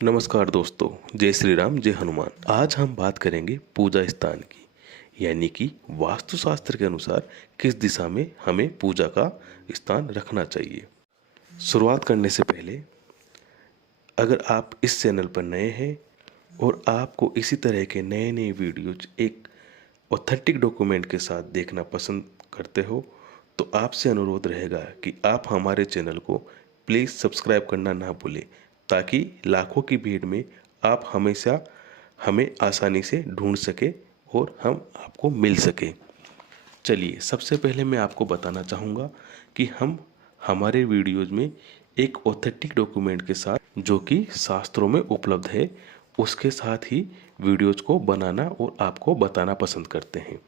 नमस्कार दोस्तों, जय श्री राम, जय हनुमान। आज हम बात करेंगे पूजा स्थान की, यानी कि वास्तुशास्त्र के अनुसार किस दिशा में हमें पूजा का स्थान रखना चाहिए। शुरुआत करने से पहले अगर आप इस चैनल पर नए हैं और आपको इसी तरह के नए नए वीडियोज एक ऑथेंटिक डॉक्यूमेंट के साथ देखना पसंद करते हो तो आपसे अनुरोध रहेगा कि आप हमारे चैनल को प्लीज़ सब्सक्राइब करना ना भूलें, ताकि लाखों की भीड़ में आप हमेशा हमें आसानी से ढूंढ सके और हम आपको मिल सके। चलिए, सबसे पहले मैं आपको बताना चाहूँगा कि हम हमारे वीडियोज़ में एक ऑथेंटिक डॉक्यूमेंट के साथ, जो कि शास्त्रों में उपलब्ध है, उसके साथ ही वीडियोज़ को बनाना और आपको बताना पसंद करते हैं।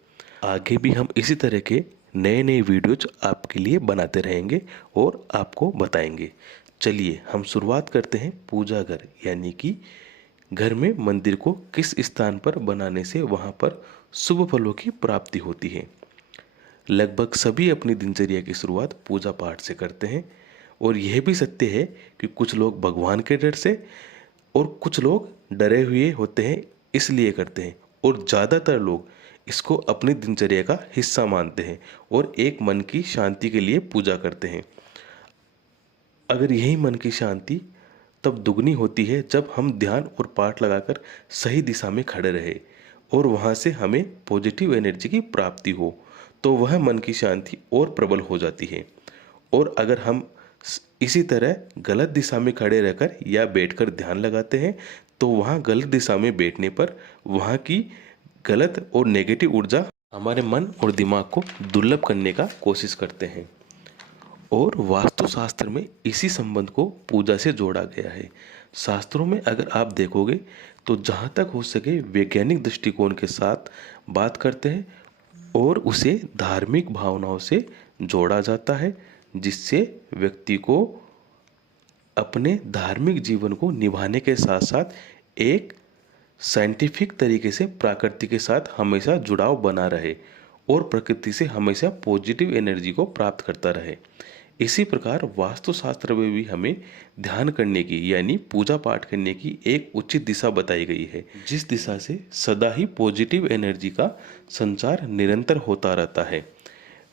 आगे भी हम इसी तरह के नए नए वीडियोज आपके लिए बनाते रहेंगे और आपको बताएंगे। चलिए, हम शुरुआत करते हैं पूजा घर, यानी कि घर में मंदिर को किस स्थान पर बनाने से वहाँ पर शुभ फलों की प्राप्ति होती है। लगभग सभी अपनी दिनचर्या की शुरुआत पूजा पाठ से करते हैं, और यह भी सत्य है कि कुछ लोग भगवान के डर से और कुछ लोग डरे हुए होते हैं इसलिए करते हैं, और ज़्यादातर लोग इसको अपनी दिनचर्या का हिस्सा मानते हैं और एक मन की शांति के लिए पूजा करते हैं। अगर यही मन की शांति तब दुगनी होती है जब हम ध्यान और पाठ लगाकर सही दिशा में खड़े रहे और वहाँ से हमें पॉजिटिव एनर्जी की प्राप्ति हो, तो वह मन की शांति और प्रबल हो जाती है। और अगर हम इसी तरह गलत दिशा में खड़े रहकर या बैठकर ध्यान लगाते हैं तो वहाँ गलत दिशा में बैठने पर वहाँ की गलत और नेगेटिव ऊर्जा हमारे मन और दिमाग को दुर्लभ करने का कोशिश करते हैं। और वास्तुशास्त्र में इसी संबंध को पूजा से जोड़ा गया है। शास्त्रों में अगर आप देखोगे तो जहाँ तक हो सके वैज्ञानिक दृष्टिकोण के साथ बात करते हैं और उसे धार्मिक भावनाओं से जोड़ा जाता है, जिससे व्यक्ति को अपने धार्मिक जीवन को निभाने के साथ साथ एक साइंटिफिक तरीके से प्रकृति के साथ हमेशा जुड़ाव बना रहे और प्रकृति से हमेशा पॉजिटिव एनर्जी को प्राप्त करता रहे। इसी प्रकार वास्तुशास्त्र में भी हमें ध्यान करने की, यानी पूजा पाठ करने की एक उचित दिशा बताई गई है, जिस दिशा से सदा ही पॉजिटिव एनर्जी का संचार निरंतर होता रहता है।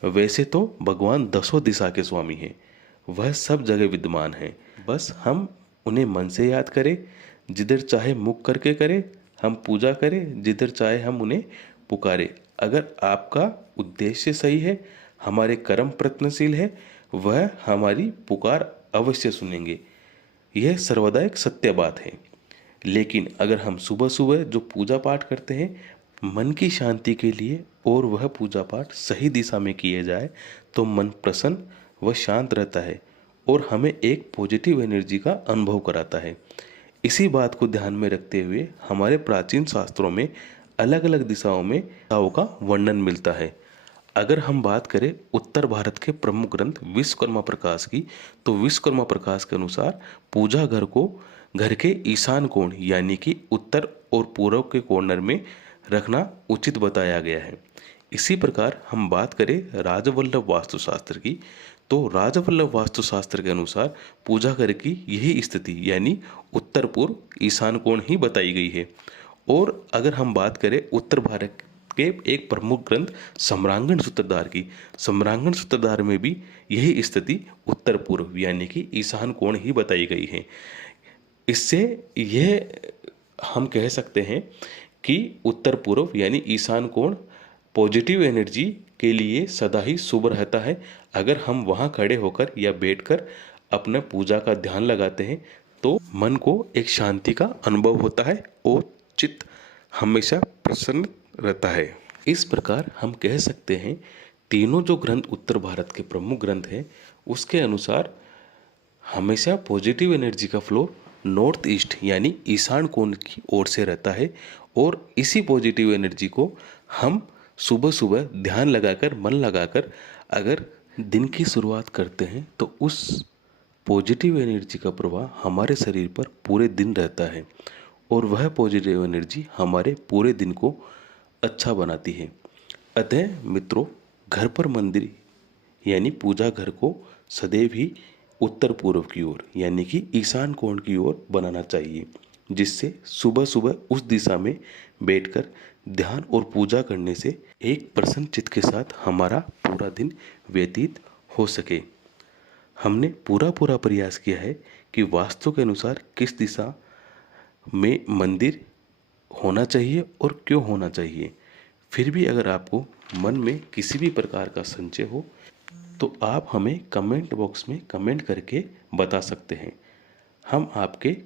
वैसे तो भगवान दसों दिशा के स्वामी हैं, वह सब जगह विद्यमान हैं, बस हम उन्हें मन से याद करें, जिधर चाहे मुख करके करें, हम पूजा करें, जिधर चाहे हम उन्हें पुकारें। अगर आपका उद्देश्य सही है, हमारे कर्म प्रयत्नशील है, वह हमारी पुकार अवश्य सुनेंगे। यह सर्वदा एक सत्य बात है। लेकिन अगर हम सुबह सुबह जो पूजा पाठ करते हैं मन की शांति के लिए और वह पूजा पाठ सही दिशा में किए जाए तो मन प्रसन्न व शांत रहता है और हमें एक पॉजिटिव एनर्जी का अनुभव कराता है। इसी बात को ध्यान में रखते हुए हमारे प्राचीन शास्त्रों में अलग अलग दिशाओं में दिशाओं का वर्णन मिलता है। अगर हम बात करें उत्तर भारत के प्रमुख ग्रंथ विश्वकर्मा प्रकाश की, तो विश्वकर्मा प्रकाश के अनुसार पूजा घर को घर के ईशान कोण, यानी कि उत्तर और पूर्व के कॉर्नर में रखना उचित बताया गया है। इसी प्रकार हम बात करें राजवल्लभ वास्तुशास्त्र की, तो राजवल्लभ वास्तुशास्त्र के अनुसार पूजा घर की यही स्थिति, यानी उत्तर पूर्व ईशान कोण ही बताई गई है। और अगर हम बात करें उत्तर भारत के एक प्रमुख ग्रंथ सम्रांगण सूत्रधार की, सम्रांगण सूत्रधार में भी यही स्थिति उत्तर पूर्व यानी कि ईशान कोण ही बताई गई है। इससे यह हम कह सकते हैं कि उत्तर पूर्व यानी ईशान कोण पॉजिटिव एनर्जी के लिए सदा ही शुभ रहता है। अगर हम वहाँ खड़े होकर या बैठकर अपना पूजा का ध्यान लगाते हैं तो मन को एक शांति का अनुभव होता है और चित्त हमेशा प्रसन्न रहता है। इस प्रकार हम कह सकते हैं तीनों जो ग्रंथ उत्तर भारत के प्रमुख ग्रंथ हैं उसके अनुसार हमेशा पॉजिटिव एनर्जी का फ्लो नॉर्थ ईस्ट यानी ईशान कोण की ओर से रहता है, और इसी पॉजिटिव एनर्जी को हम सुबह सुबह ध्यान लगाकर, मन लगाकर अगर दिन की शुरुआत करते हैं तो उस पॉजिटिव एनर्जी का प्रभाव हमारे शरीर पर पूरे दिन रहता है और वह पॉजिटिव एनर्जी हमारे पूरे दिन को अच्छा बनाती है। अतः मित्रों, घर पर मंदिर यानी पूजा घर को सदैव ही उत्तर पूर्व की ओर यानी कि ईशान कोण की ओर बनाना चाहिए, जिससे सुबह सुबह उस दिशा में बैठकर ध्यान और पूजा करने से एक प्रसन्न चित्त के साथ हमारा पूरा दिन व्यतीत हो सके। हमने पूरा पूरा प्रयास किया है कि वास्तु के अनुसार किस दिशा में मंदिर होना चाहिए और क्यों होना चाहिए। फिर भी अगर आपको मन में किसी भी प्रकार का संशय हो तो आप हमें कमेंट बॉक्स में कमेंट करके बता सकते हैं। हम आपके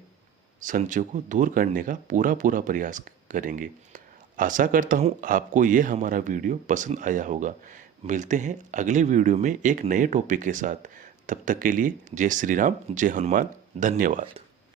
संशय को दूर करने का पूरा पूरा प्रयास करेंगे। आशा करता हूँ आपको ये हमारा वीडियो पसंद आया होगा। मिलते हैं अगले वीडियो में एक नए टॉपिक के साथ। तब तक के लिए जय श्री राम, जय हनुमान। धन्यवाद।